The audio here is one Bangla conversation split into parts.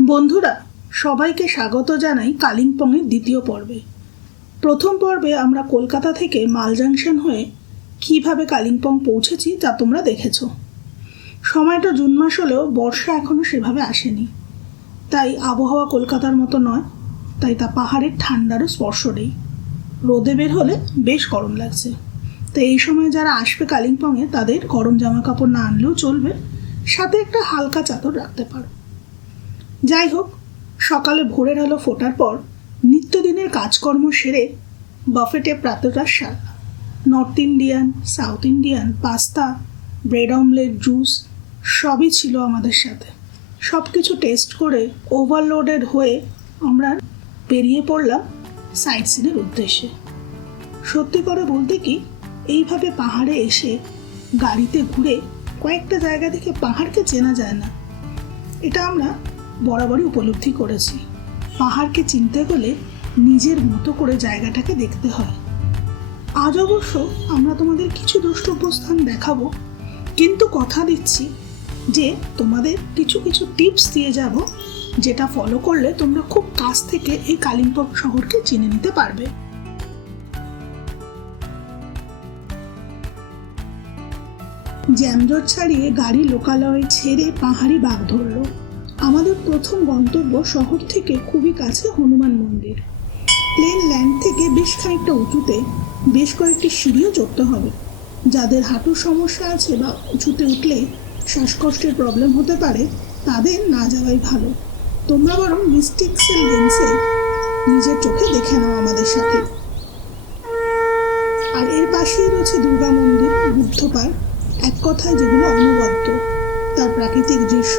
বন্ধুরা, সবাইকে স্বাগত জানাই কালিম্পংয়ের দ্বিতীয় পর্বে। প্রথম পর্বে আমরা কলকাতা থেকে মাল জাংশন হয়ে কীভাবে কালিম্পং পৌঁছেছি তা তোমরা দেখেছ। সময়টা জুন মাস হলেও বর্ষা এখনও সেভাবে আসেনি। তাই আবহাওয়া কলকাতার মতো নয়, তাই তা পাহাড়ের ঠান্ডারও স্পর্শ নেই। রোদে বের হলে বেশ গরম লাগছে। তো এই সময় যারা আসবে কালিম্পংয়ে তাদের গরম জামা কাপড় না আনলেও চলবে, সাথে একটা হালকা চাদর রাখতে পারো। যাই হোক সকালে ভোরের আলো ফোটার পর নিত্যদিনের কাজকর্ম সেরে বাফেটে প্রাতরাশ সারলাম। North Indian, south Indian, pasta, bread omelette, juice সবই ছিল আমাদের সাথে। সব কিছু টেস্ট করে ওভারলোডেড হয়ে আমরা বেরিয়ে পড়লাম সাইট সিনের উদ্দেশ্যে। সত্যি করে বলতে কি, এইভাবে পাহাড়ে এসে গাড়িতে ঘুরে কয়েকটা জায়গা থেকে পাহাড়কে চেনা যায় না। এটা আমরা বরাবরই উপলব্ধি করেছি। পাহাড়কে চিনতে গেলে নিজের মতো করে জায়গাটাকে দেখতে হয়। আজ অবশ্য আমরা তোমাদের কিছু দ্রষ্টব্য স্থান দেখাবো, কিন্তু কথা দিচ্ছি যে তোমাদের কিছু কিছু টিপস দিয়ে যাব, যেটা ফলো করলে তোমরা খুব কাছ থেকে এই কালিম্পং শহরকে চিনে নিতে পারবে। জ্যামজট ছাড়িয়ে গাড়ি লোকালয় ছেড়ে পাহাড়ি বাঘ ধরলো। আমাদের প্রথম গন্তব্য শহর থেকে খুবই কাছে হনুমান মন্দির। প্লেন ল্যান্ড থেকে বেশ খানিকটা উঁচুতে বেশ কয়েকটি সিঁড়িও চড়তে হবে। যাদের হাঁটুর সমস্যা আছে বা উঁচুতে উঠলে শ্বাসকষ্টের প্রবলেম হতে পারে, তাদের না যাওয়াই ভালো। তোমরা বরং মিস্টিক্সের লেন্সে নিজের চোখে দেখে নাও আমাদের সাথে। আর এর পাশেই রয়েছে দুর্গা মন্দির, বুদ্ধ পার্ক, এক কথায় যেগুলো অনবদ্য। তার প্রাকৃতিক দৃশ্য,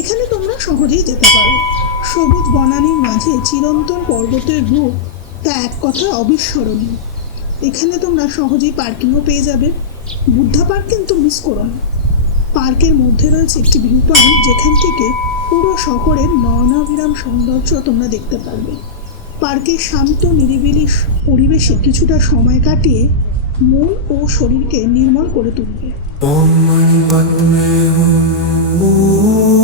এখানে সহজেই যেতে পারো। সবুজ বনানীর মাঝে চিরন্তন পর্বতের রূপ, তা এক কথায় অবিস্মরণীয়। এখানে তোমরা সহজেই পার্কিংও পেয়ে যাবে। বুদ্ধা পার্ক কিন্তু মিস করো না। পার্কের মধ্যে রয়েছে একটি ভিউ পয়েন্ট যেখান থেকে পুরো শহরের নয়নাভিরাম সৌন্দর্য তোমরা দেখতে পারবে। পার্কের শান্ত, নিরিবিলি পরিবেশে কিছুটা সময় কাটিয়ে মন ও শরীরকে নির্মল করে তুলবে।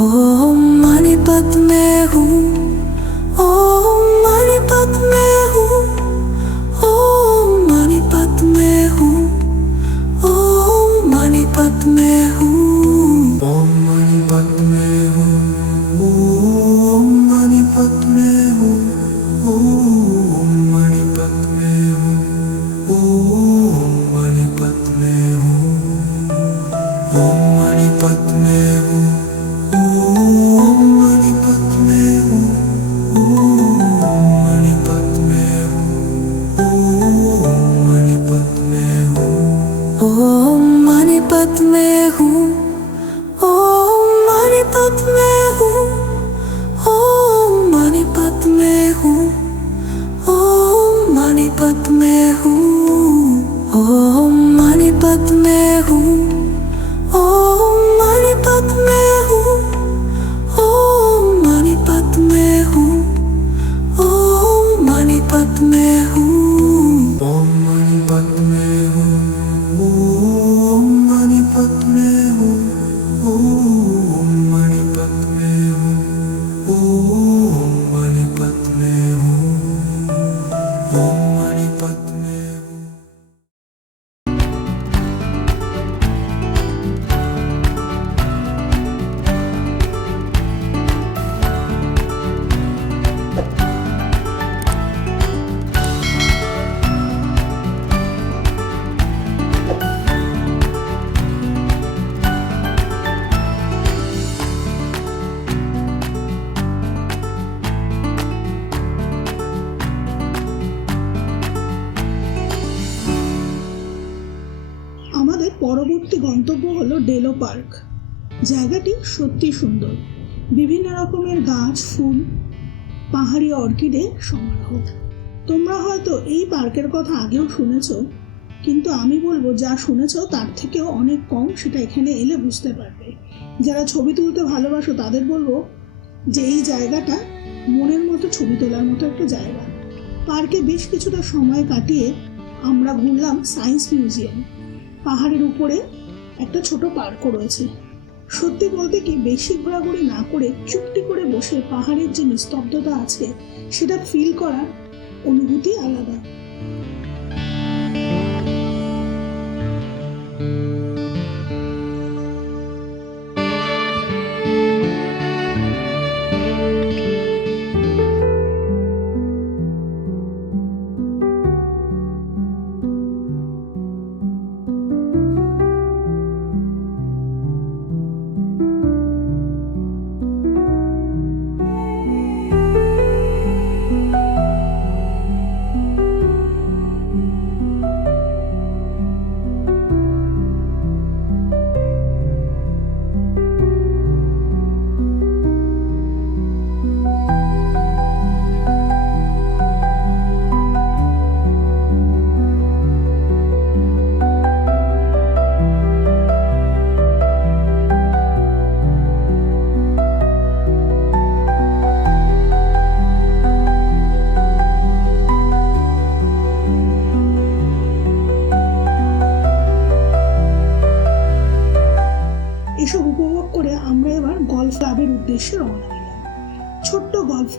ओम मणिपत में हूँ। ओम मणिपत में हूँ। ओम मणिपत में हूँ। ओम मणिपत में हूँ। ओम मणिपत में हूँ। ओम मणिपत में हूँ। ओम मणिपत में हूँ। ओम मणिपत में हूँ। ओम मणिपत में मोहब्बत में हूँ। ओ, ओ, ओ পার্ক। জায়গাটি সত্যি সুন্দর। বিভিন্ন রকমের গাছ, ফুল, পাহাড়ি অর্কিডে সমারোহ। তোমরা হয়তো এই পার্কের কথা আগেও শুনেছ, কিন্তু আমি বলব যা শুনেছ তার থেকেও অনেক কম সেটা এখানে এলে বুঝতে পারবে। যারা ছবি তুলতে ভালোবাসো তাদের বলব যে এই জায়গাটা মনের মতো ছবি তোলার মতো একটা জায়গা। পার্কে বেশ কিছুটা সময় কাটিয়ে আমরা ঘুরলাম সায়েন্স মিউজিয়াম। পাহাড়ের উপরে একটা ছোট পার্কও রয়েছে। সত্যি বলতে কি বেশি ঘোরাঘুরি না করে চুপটি করে বসে পাহাড়ের যে নিস্তব্ধতা আছে, সেটা ফিল করার অনুভূতি আলাদা।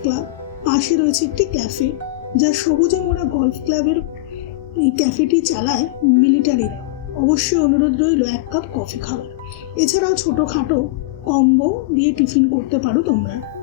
ক্লাব পাশে রয়েছে একটি ক্যাফে যা সবুজে মোড়া গলফ ক্লাবের এই ক্যাফেটি চালায় মিলিটারিরা অবশ্যই অনুরোধ রইল এক কাপ কফি খাওয়ার। এছাড়াও ছোটোখাটো কম্বো দিয়ে টিফিন করতে পারো তোমরা।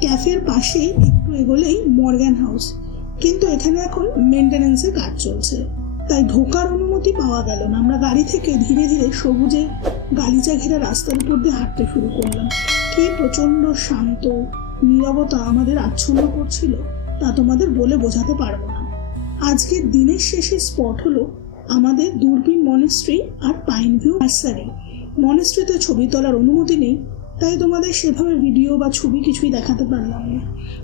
ক্যাফের পাশে একটু এগোলেই মর্গ্যান হাউস। কিন্তু এখানে এখন মেনটেন্যান্সের কাজ চলছে। তাই ঢোকার অনুমতি পাওয়া গেল না। আমরা গাড়ি থেকে ধীরে ধীরে সবুজে গালিচা ঘেরা রাস্তার উপর দিয়ে হাঁটতে শুরু করলাম। কি প্রচণ্ড শান্ত, নীরবতা আমাদের আচ্ছন্ন করছিল, তা তোমাদের বলে বোঝাতে পারব না। আজকের দিনের শেষে স্পট হলো আমাদের দূরবীন মনেস্ট্রি আর পাইন ভিউ নার্সারি মনেস্ট্রিতে ছবি তোলার অনুমতি নেই তাই তোমাদের সেভাবে ভিডিও বা ছবি কিছুই দেখাতে পারলাম না।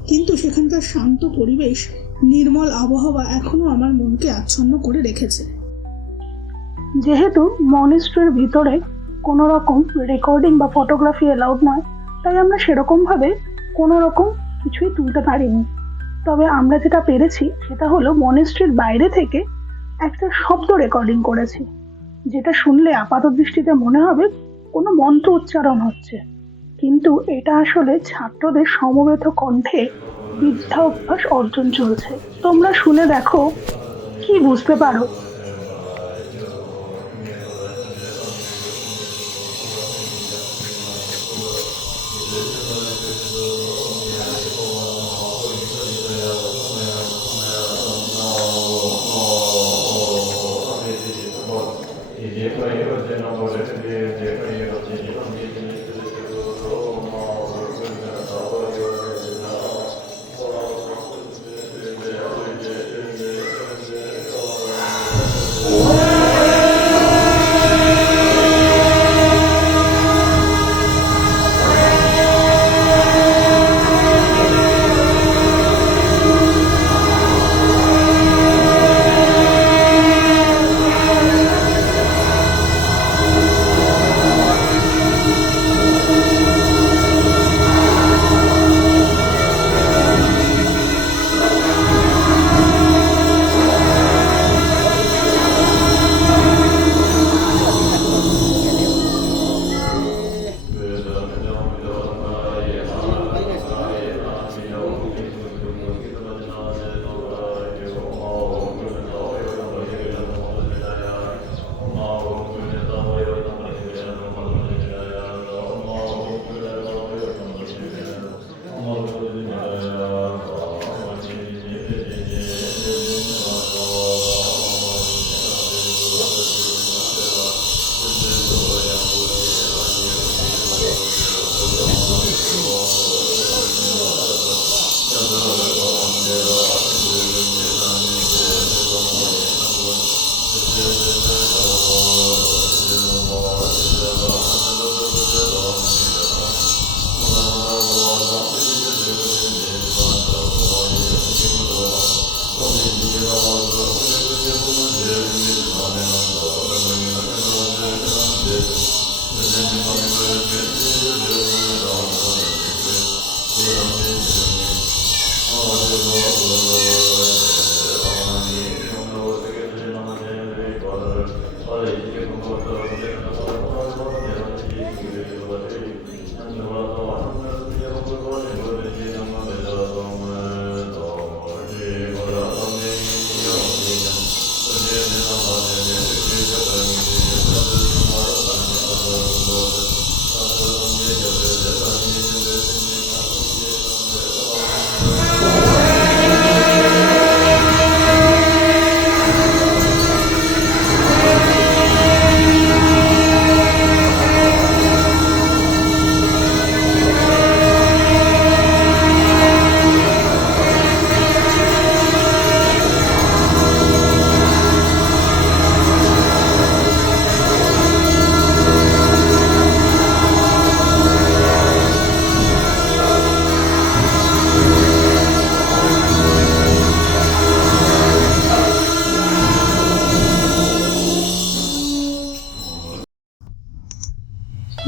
কিন্তু সেখানকার শান্ত পরিবেশ, নির্মল আবহাওয়া এখনও আমার মনকে আচ্ছন্ন করে রেখেছে। যেহেতু মনেস্ট্রির ভিতরে কোনো রকম রেকর্ডিং বা ফটোগ্রাফি অ্যালাউড নয়, তাই আমরা সেরকমভাবে কোনো রকম কিছুই তুলতে পারিনি। তবে আমরা যেটা পেরেছি, সেটা হলো মনেস্ট্রির বাইরে থেকে একটা শব্দ রেকর্ডিং করেছি, যেটা শুনলে আপাত দৃষ্টিতে মনে হবে কোনো মন্ত্র উচ্চারণ হচ্ছে। কিন্তু এটা আসলে ছাত্রদের সমবেত কণ্ঠে বৃদ্ধা অভ্যাস অর্জন চলছে। তোমরা শুনে দেখো, কি বুঝতে পারো?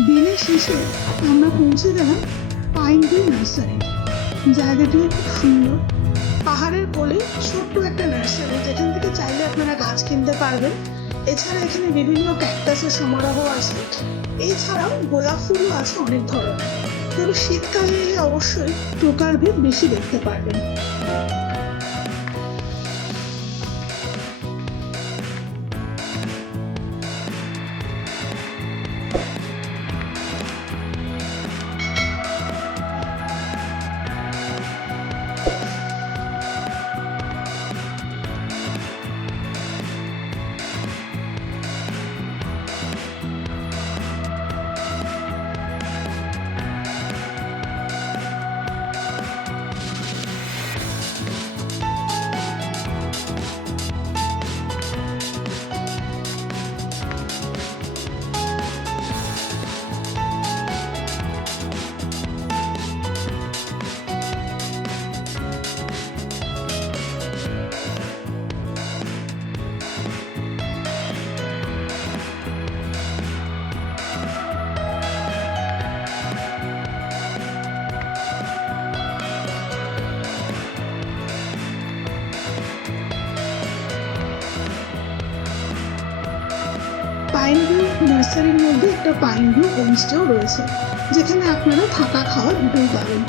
দিনের শেষে আমরা পৌঁছে গেলাম পাইন ভিউ নার্সারি জায়গাটি সুন্দর। পাহাড়ের কোলে ছোট্ট একটা নার্সারি যেখান থেকে চাইলে আপনারা গাছ কিনতে পারবেন। এছাড়া এখানে বিভিন্ন ক্যাকটাসের সমারোহ আছে। এছাড়াও গোলাপ ফুলও আছে অনেক ধরনের। তবে শীতকালে অবশ্যই টোকার ভিড় বেশি দেখতে পারবেন। নার্সারির মধ্যে একটা পাইন ভিউ হোমস্টেও রয়েছে যেখানে আপনারা থাকা খাওয়া দুটোই পাবেন।